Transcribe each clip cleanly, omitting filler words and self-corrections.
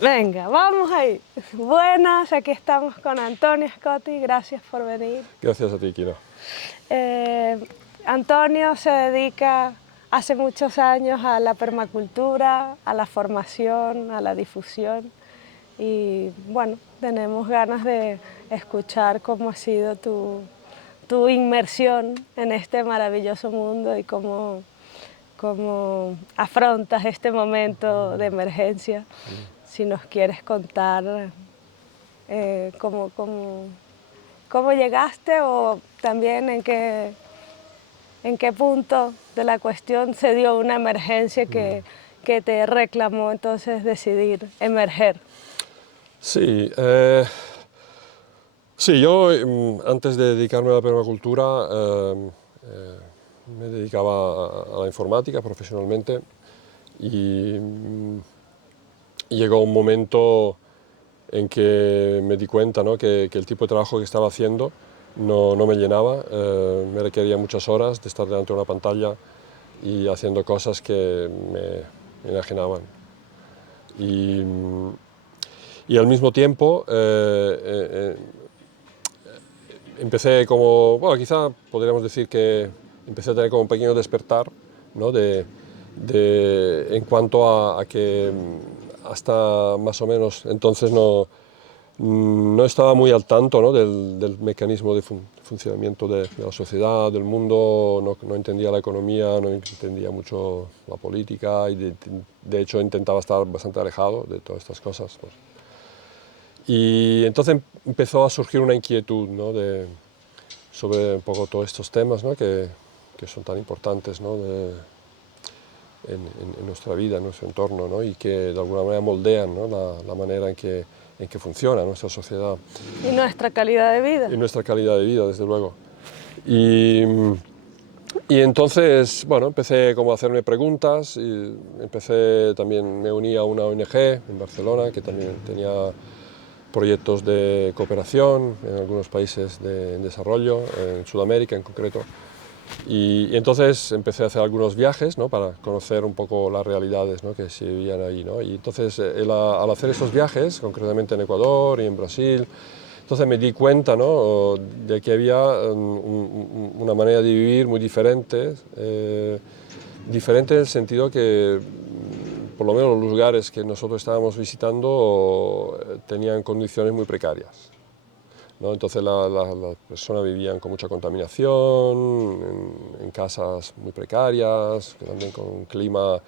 Venga, vamos ahí. Buenas, aquí estamos con Antonio Scotti, gracias por venir. Gracias a ti, Kira. Antonio se dedica hace muchos años a la permacultura, a la formación, a la difusión y bueno, tenemos ganas de escuchar cómo ha sido tu inmersión en este maravilloso mundo y cómo afrontas este momento de emergencia. Si nos quieres contar cómo llegaste o también en qué punto de la cuestión se dio una emergencia que te reclamó entonces decidir emerger. Sí, yo antes de dedicarme a la permacultura me dedicaba a la informática profesionalmente y llegó un momento en que me di cuenta, ¿no?, que el tipo de trabajo que estaba haciendo no me llenaba, me requería muchas horas de estar delante de una pantalla y haciendo cosas que me enajenaban. Y al mismo tiempo empecé como, bueno, quizá podríamos decir que empecé a tener como un pequeño despertar, ¿no?, en cuanto a que hasta más o menos entonces no estaba muy al tanto, ¿no?, del mecanismo de funcionamiento de la sociedad, del mundo, no entendía la economía, no entendía mucho la política y de hecho intentaba estar bastante alejado de todas estas cosas, pues. Y entonces empezó a surgir una inquietud, ¿no?, sobre un poco todos estos temas, ¿no?, que son tan importantes, ¿no?, en nuestra vida, en nuestro entorno, ¿no?, y que de alguna manera moldean, ¿no?, la manera en que funciona nuestra sociedad. Y nuestra calidad de vida. Y nuestra calidad de vida, desde luego. Y entonces, bueno, empecé como a hacerme preguntas, y también me uní a una ONG en Barcelona, que también tenía proyectos de cooperación en algunos países en desarrollo, en Sudamérica en concreto. Y entonces empecé a hacer algunos viajes, ¿no?, para conocer un poco las realidades, ¿no?, que se vivían ahí, ¿no? Y entonces al hacer esos viajes, concretamente en Ecuador y en Brasil, entonces me di cuenta, ¿no?, de que había una manera de vivir muy diferente, diferente en el sentido que por lo menos los lugares que nosotros estábamos visitando tenían condiciones muy precarias, ¿no? Entonces las personas vivían con mucha contaminación, en casas muy precarias, también con un clima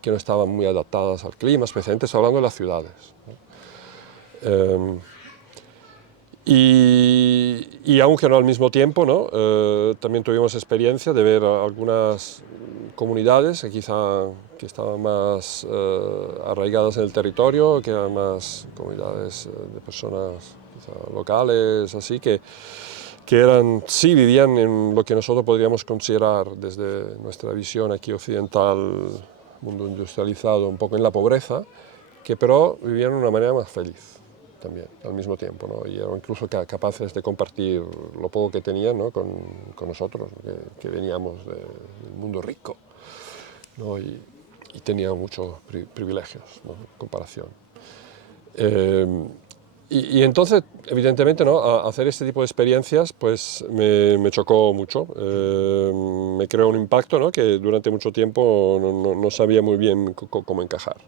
que no estaban muy adaptadas al clima, especialmente hablando de las ciudades, ¿no? Y aunque no al mismo tiempo, ¿no?, también tuvimos experiencia de ver algunas comunidades que estaban más arraigadas en el territorio, que eran más comunidades de personas quizá locales, así que sí vivían en lo que nosotros podríamos considerar desde nuestra visión aquí occidental, mundo industrializado, un poco en la pobreza, que pero vivían de una manera más feliz también, al mismo tiempo, ¿no? Y eran incluso capaces de compartir lo poco que tenían, ¿no?, con nosotros, que veníamos del mundo rico, ¿no?, y tenían muchos privilegios, ¿no?, en comparación. Y entonces, evidentemente, ¿no?, hacer este tipo de experiencias pues me chocó mucho, me creó un impacto, ¿no?, que durante mucho tiempo no sabía muy bien cómo encajar.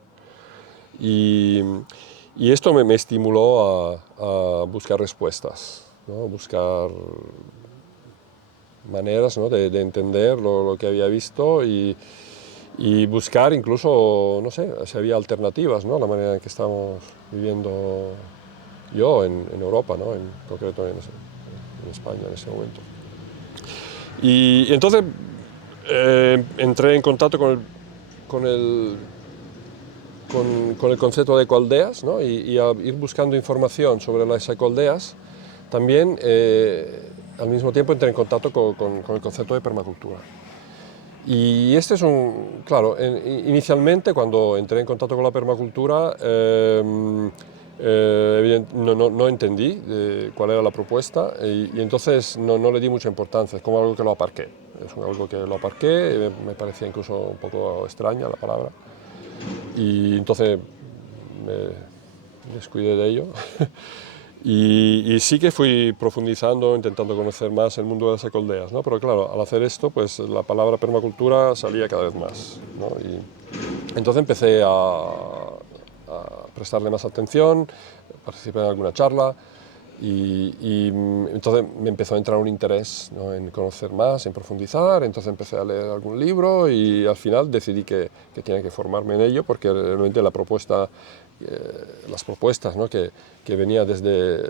Y esto me estimuló a buscar respuestas, ¿no?, buscar maneras, ¿no?, de entender lo que había visto y buscar incluso, no sé, si había alternativas, ¿no?, a la manera en que estamos viviendo yo en Europa, ¿no?, en concreto en España en ese momento. Y entonces entré en contacto con el concepto de ecoaldeas, ¿no?, y a ir buscando información sobre las ecoaldeas, también al mismo tiempo entré en contacto con el concepto de permacultura. Y este es claro, inicialmente cuando entré en contacto con la permacultura, No entendí cuál era la propuesta y entonces no le di mucha importancia, es como algo que lo aparqué. Es algo que lo aparqué, me parecía incluso un poco extraña la palabra y entonces me descuidé de ello. Y sí que fui profundizando, intentando conocer más el mundo de las ecoaldeas, ¿no? Pero claro, al hacer esto, pues la palabra permacultura salía cada vez más, ¿no? Y entonces empecé a prestarle más atención, participé en alguna charla y entonces me empezó a entrar un interés, ¿no? En conocer más, en profundizar, entonces empecé a leer algún libro y al final decidí que tenía que formarme en ello porque realmente la propuesta, las propuestas, ¿no? que venía desde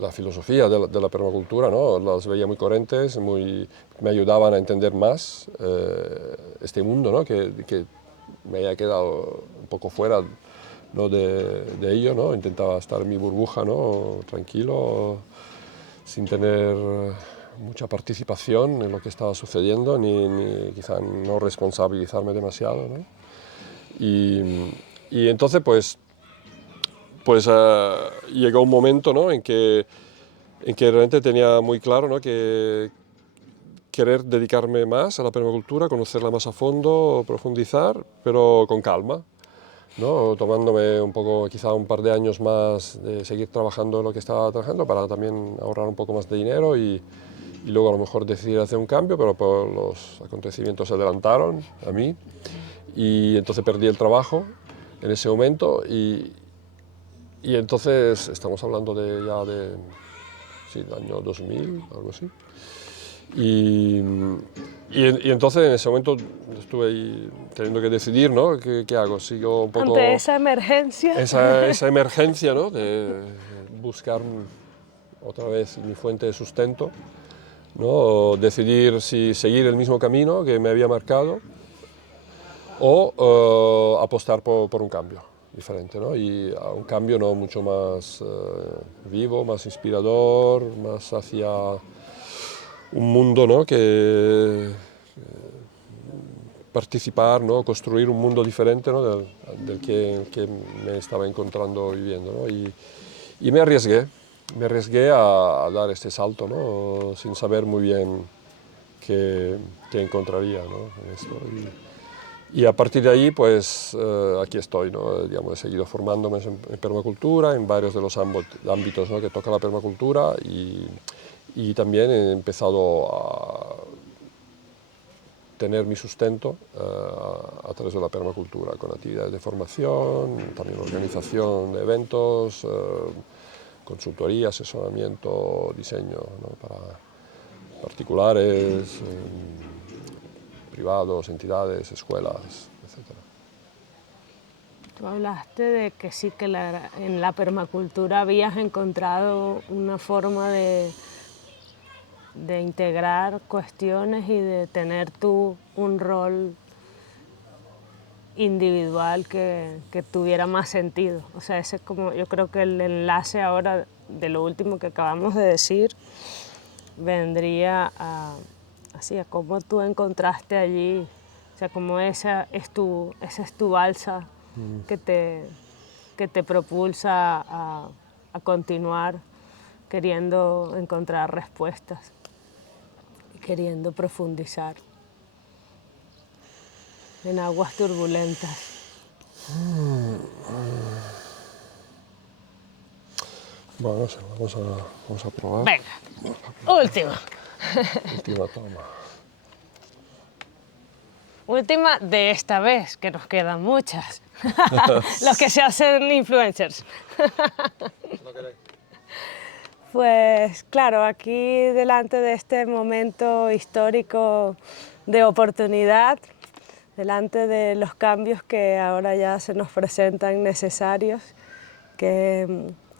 la filosofía de la permacultura, ¿no? Las veía muy coherentes, me ayudaban a entender más este mundo, ¿no? que me había quedado un poco fuera, ¿no? de ello, ¿no? Intentaba estar en mi burbuja, ¿no? Tranquilo, sin tener mucha participación en lo que estaba sucediendo, ni quizá no responsabilizarme demasiado, ¿no? Y entonces pues llegó un momento, ¿no? en que realmente tenía muy claro, ¿no? que querer dedicarme más a la permacultura, conocerla más a fondo, profundizar, pero con calma, ¿no? Tomándome un poco, quizá un par de años más de seguir trabajando en lo que estaba trabajando para también ahorrar un poco más de dinero y luego a lo mejor decidir hacer un cambio, pero por los acontecimientos se adelantaron a mí y entonces perdí el trabajo en ese momento y entonces estamos hablando sí, del año 2000, algo así. Y entonces en ese momento estuve ahí teniendo que decidir, ¿no? ¿Qué hago? Sigo un poco... Ante esa emergencia. Esa emergencia, ¿no? De buscar otra vez mi fuente de sustento, ¿no? O decidir si seguir el mismo camino que me había marcado o apostar por un cambio diferente, ¿no? Y a un cambio, ¿no? Mucho más vivo, más inspirador, más hacia un mundo, ¿no? que participar, ¿no? Construir un mundo diferente, ¿no? del que me estaba encontrando viviendo, ¿no? Y me arriesgué a dar este salto, ¿no? Sin saber muy bien qué encontraría, ¿no? En esto. Y a partir de ahí, pues aquí estoy, ¿no? Digamos, he seguido formándome en permacultura, en varios de los ámbitos, ¿no? que toca la permacultura y también he empezado a tener mi sustento a través de la permacultura, con actividades de formación, también organización de eventos, consultoría, asesoramiento, diseño, ¿no? Para particulares, privados, entidades, escuelas, etc. Tú hablaste de que sí que en la permacultura habías encontrado una forma de integrar cuestiones y de tener tú un rol individual que tuviera más sentido. O sea, ese es como, yo creo que el enlace ahora de lo último que acabamos de decir vendría a cómo tú encontraste allí, o sea, cómo esa es tu balsa que te propulsa a continuar queriendo encontrar respuestas, queriendo profundizar en aguas turbulentas. Bueno, no sé, vamos a probar. Venga, última. Última toma. Última de esta vez, que nos quedan muchas. Los que se hacen influencers. Pues claro, aquí delante de este momento histórico de oportunidad, delante de los cambios que ahora ya se nos presentan necesarios,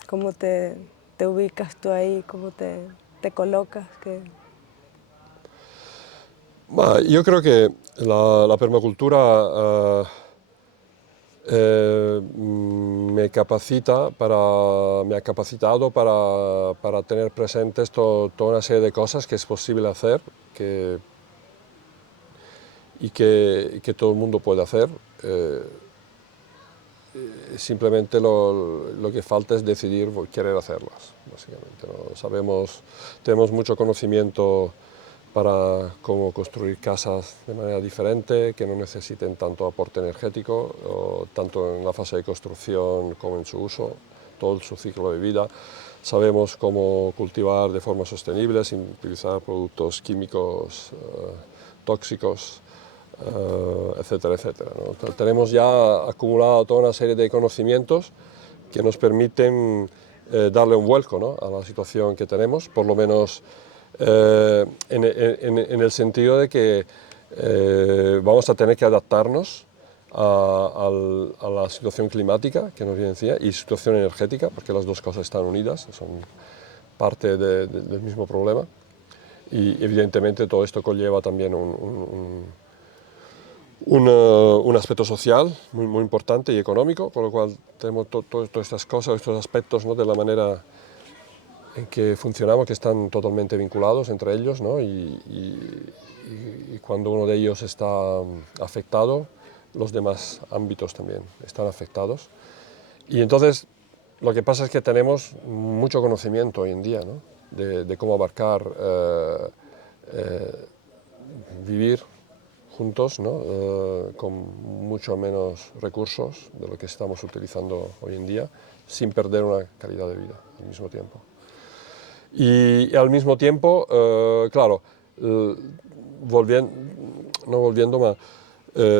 ¿cómo te ubicas tú ahí? ¿Cómo te colocas? Yo creo que la permacultura me ha capacitado para tener presentes toda una serie de cosas que es posible hacer y que todo el mundo puede hacer. simplemente lo que falta es decidir querer hacerlas, básicamente, ¿no? Tenemos mucho conocimiento para cómo construir casas de manera diferente, que no necesiten tanto aporte energético, tanto en la fase de construcción como en su uso, todo su ciclo de vida. Sabemos cómo cultivar de forma sostenible sin utilizar productos químicos tóxicos, etcétera, etcétera, ¿no? Tenemos ya acumulado toda una serie de conocimientos que nos permiten darle un vuelco, ¿no?, a la situación que tenemos, por lo menos en el sentido de que vamos a tener que adaptarnos a la situación climática que nos viene encima y situación energética, porque las dos cosas están unidas, son parte del mismo problema. Y evidentemente todo esto conlleva también un aspecto social muy importante y económico, con lo cual tenemos todas estas cosas, estos aspectos, ¿no?, de la manera en que funcionamos, que están totalmente vinculados entre ellos, ¿no? Y cuando uno de ellos está afectado, los demás ámbitos también están afectados. Y entonces lo que pasa es que tenemos mucho conocimiento hoy en día, ¿no?, de cómo abarcar, vivir juntos, ¿no?, con mucho menos recursos de lo que estamos utilizando hoy en día, sin perder una calidad de vida al mismo tiempo. Y al mismo tiempo, claro,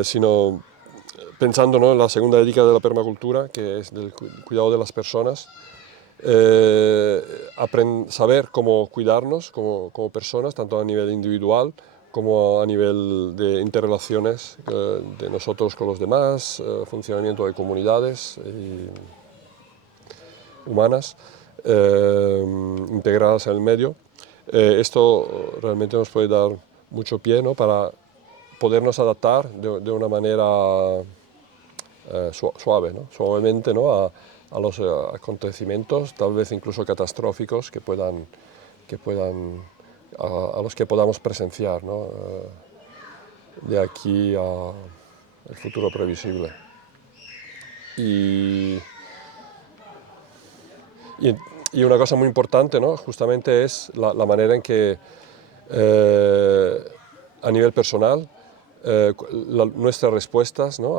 sino pensando, ¿no?, en la segunda ética de la permacultura, que es del cuidado de las personas, saber cómo cuidarnos como personas, tanto a nivel individual como a nivel de interrelaciones de nosotros con los demás, funcionamiento de comunidades humanas integradas en el medio. Esto realmente nos puede dar mucho pie, ¿no?, para podernos adaptar de una manera suave, ¿no?, suavemente, ¿no?, a los acontecimientos, tal vez incluso catastróficos, a los que podamos presenciar, ¿no?, de aquí al futuro previsible. Y una cosa muy importante, ¿no?, justamente es la manera en que a nivel personal nuestras respuestas, ¿no?,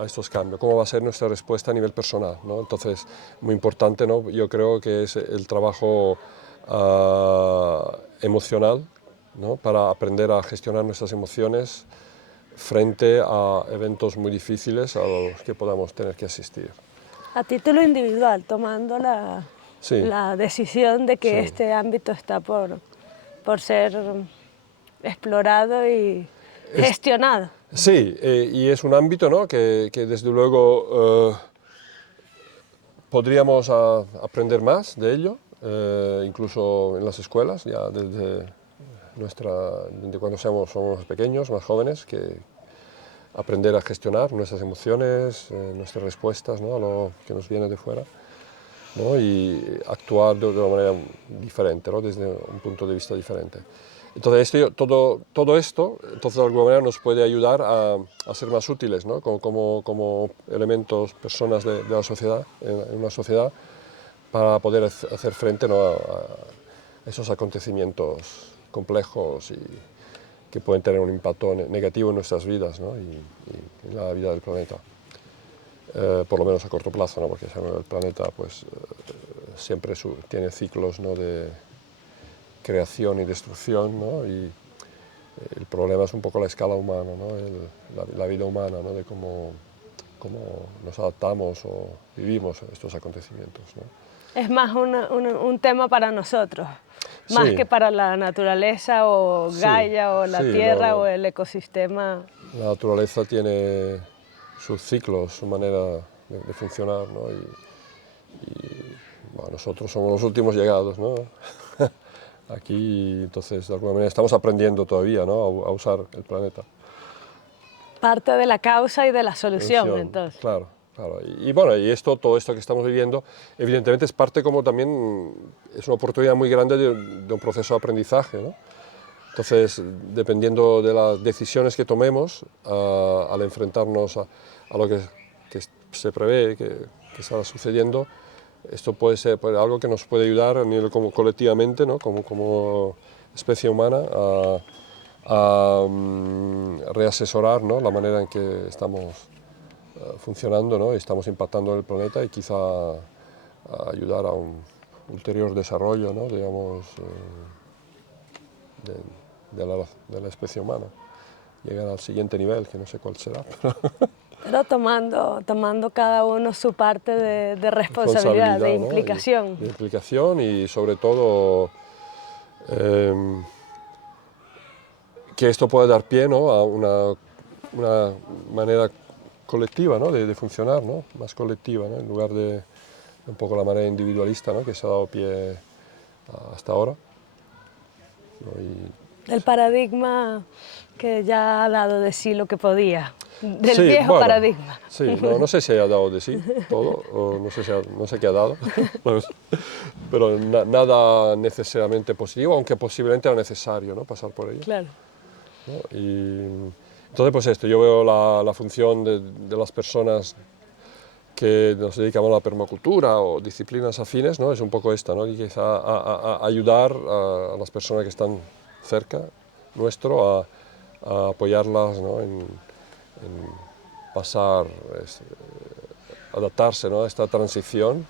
a estos cambios, cómo va a ser nuestra respuesta a nivel personal, ¿no? Entonces, muy importante, ¿no?, yo creo que es el trabajo emocional, ¿no?, para aprender a gestionar nuestras emociones frente a eventos muy difíciles a los que podamos tener que asistir. A título individual, tomando Sí, la decisión de que sí. este ámbito está por ser explorado y gestionado. Sí, y es un ámbito, ¿no?, que desde luego podríamos aprender más de ello, incluso en las escuelas, ya desde cuando somos pequeños, más jóvenes, que aprender a gestionar nuestras emociones, nuestras respuestas, ¿no?, a lo que nos viene de fuera, ¿no?, y actuar de una manera diferente, ¿no?, desde un punto de vista diferente. Entonces, todo esto, entonces, de alguna manera nos puede ayudar a ser más útiles, ¿no?, como elementos, personas de la sociedad, en una sociedad, para poder hacer frente, ¿no?, a esos acontecimientos complejos y que pueden tener un impacto negativo en nuestras vidas, ¿no?, y en la vida del planeta. Por lo menos a corto plazo, ¿no?, porque el planeta pues, siempre tiene ciclos, ¿no?, de creación y destrucción, ¿no?, y el problema es un poco la escala humana, ¿no?, la vida humana, ¿no?, de cómo nos adaptamos o vivimos estos acontecimientos, ¿no? Es más un tema para nosotros, más Sí, que para la naturaleza o sí, Gaia o la sí, Tierra o el ecosistema. la naturaleza tiene sus ciclos, su manera de funcionar, ¿no? Bueno, nosotros somos los últimos llegados, ¿no? Aquí, entonces, de alguna manera estamos aprendiendo todavía, ¿no?, a usar el planeta. Parte de la causa y de la solución, entonces. Claro, claro. Y bueno, todo esto que estamos viviendo, evidentemente es parte como también, es una oportunidad muy grande de un proceso de aprendizaje, ¿no? Entonces, dependiendo de las decisiones que tomemos al enfrentarnos a lo que se prevé que estará sucediendo, esto puede ser algo que nos puede ayudar a nivel como colectivamente, ¿no? como especie humana, a reasesorar, ¿no? La manera en que estamos funcionando, ¿no? Y estamos impactando en el planeta y quizá ayudar a un ulterior desarrollo, ¿no? Digamos, de la especie humana, llegar al siguiente nivel, que no sé cuál será. Pero tomando cada uno su parte de responsabilidad, de ¿no? implicación. De implicación y sobre todo que esto pueda dar pie, ¿no? A una manera colectiva, ¿no? de funcionar, ¿no? Más colectiva, ¿no? En lugar de un poco la manera individualista, ¿no? Que se ha dado pie hasta ahora, ¿no? El paradigma que ya ha dado de sí lo que podía, del sí, viejo bueno, paradigma. Sí, no sé si haya dado de sí todo, o no sé qué ha dado, pero nada necesariamente positivo, aunque posiblemente era necesario, ¿no? Pasar por ello. Claro. ¿No? Y entonces, pues esto, yo veo la función de las personas que nos dedicamos a la permacultura o disciplinas afines, ¿no? Es un poco esta, ¿no? Y quizá a ayudar a las personas que están cerca nuestro, a apoyarlas, ¿no? en pasar, adaptarse, ¿no? A esta transición.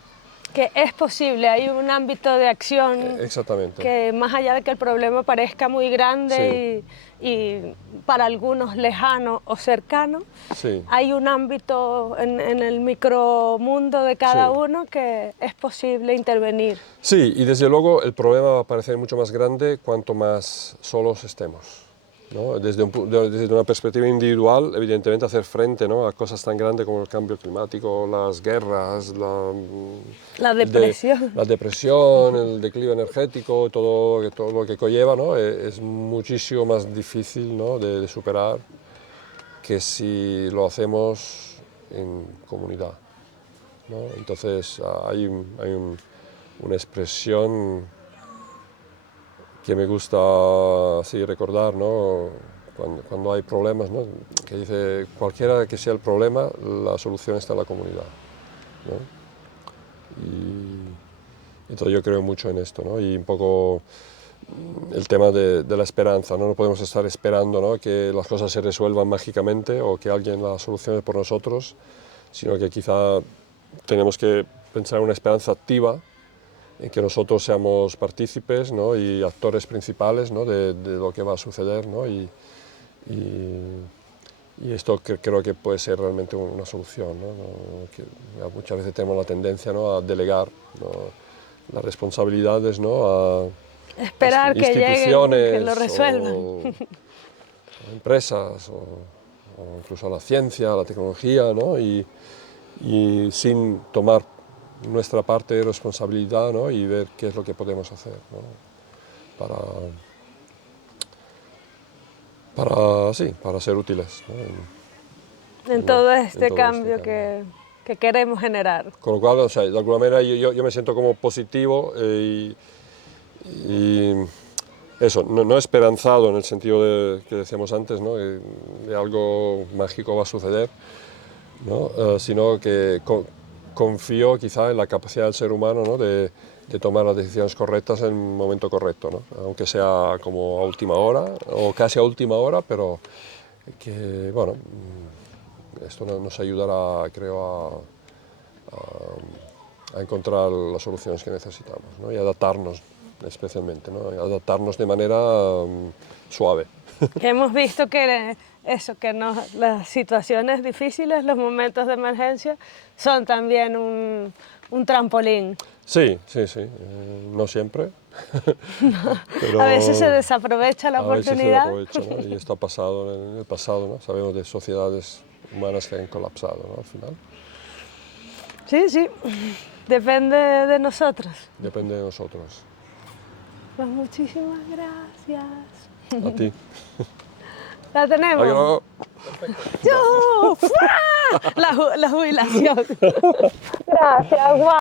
Que es posible, hay un ámbito de acción Exactamente. que más allá de que el problema parezca muy grande y para algunos lejano o cercano, sí. Hay un ámbito en el micromundo de cada uno que es posible intervenir. Sí, y desde luego el problema va a parecer mucho más grande cuanto más solos estemos, ¿no? Desde una perspectiva individual, evidentemente hacer frente, ¿no? A cosas tan grandes como el cambio climático, las guerras, la depresión, el declive energético, todo lo que conlleva, ¿no? Es muchísimo más difícil, ¿no? de superar que si lo hacemos en comunidad, ¿no? Entonces hay una expresión que me gusta recordar, ¿no? Cuando hay problemas, ¿no? Que dice, cualquiera que sea el problema, la solución está en la comunidad, ¿no? Y entonces yo creo mucho en esto, ¿no? Y un poco el tema de la esperanza, ¿no? No podemos estar esperando, ¿no? Que las cosas se resuelvan mágicamente o que alguien las solucione por nosotros, sino que quizá tenemos que pensar en una esperanza activa, en que nosotros seamos partícipes, ¿no? Y actores principales, ¿no? de lo que va a suceder, ¿no? Y esto creo que puede ser realmente una solución, ¿no? Que muchas veces tenemos la tendencia, ¿no? A delegar, ¿no? Las responsabilidades, ¿no? A esperar que lleguen, que lo resuelvan. O empresas, o incluso a la ciencia, a la tecnología, ¿no? Y sin tomar nuestra parte de responsabilidad, ¿no? Y ver qué es lo que podemos hacer, ¿no? para ser útiles, ¿no? en todo este cambio que queremos generar. Con lo cual, o sea, de alguna manera yo me siento como positivo y eso, no esperanzado en el sentido que decíamos antes, ¿no? De algo mágico va a suceder, ¿no? Sino que confío quizá en la capacidad del ser humano, ¿no? de tomar las decisiones correctas en el momento correcto, ¿no? Aunque sea como a última hora o casi a última hora, pero que, bueno, esto nos ayudará, creo, a encontrar las soluciones que necesitamos, ¿no? Y adaptarnos especialmente, ¿no? Adaptarnos de manera suave. Hemos visto que las situaciones difíciles, los momentos de emergencia, son también un trampolín. Sí, no siempre. Pero a veces se desaprovecha la oportunidad. A veces se desaprovecha, ¿no? Y esto ha pasado en el pasado, ¿no? Sabemos de sociedades humanas que han colapsado, ¿no? Al final. Sí, depende de nosotros. Depende de nosotros. Pues muchísimas gracias. A ti. ¿La tenemos? ¡Adiós! ¡Yo! La jubilación. Gracias, guau.